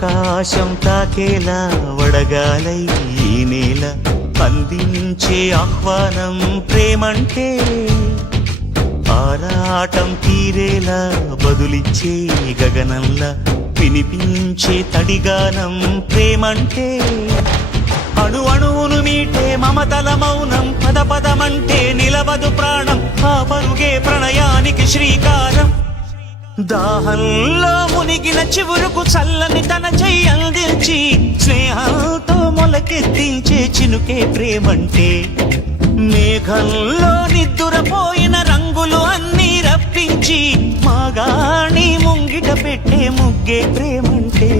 ఆకాశం తాకేలా వడగాలై ఈ నేల అందించే ఆహ్వానం ప్రేమంటే ఆరాటం తీరేలా బదులిచ్చే గగనంలా వినిపించే తడిగానం ప్రేమంటే అణు అణువును మీటే మమతల మౌనం పద పదమంటే నిలవదు ప్రాణం ఆ పరుగే ప్రణయానికి శ్రీకారం దాహంలో మునిగిన చివురుకు చల్లని తన చెయ్యి అందించి స్నేహంతో మొలకెత్తించే చినుకే ప్రేమంటే మేఘంలో నిద్దురపోయిన రంగులు అన్నీ రప్పించి మాగాణి ముంగిట పెట్టే ముగ్గే ప్రేమంటే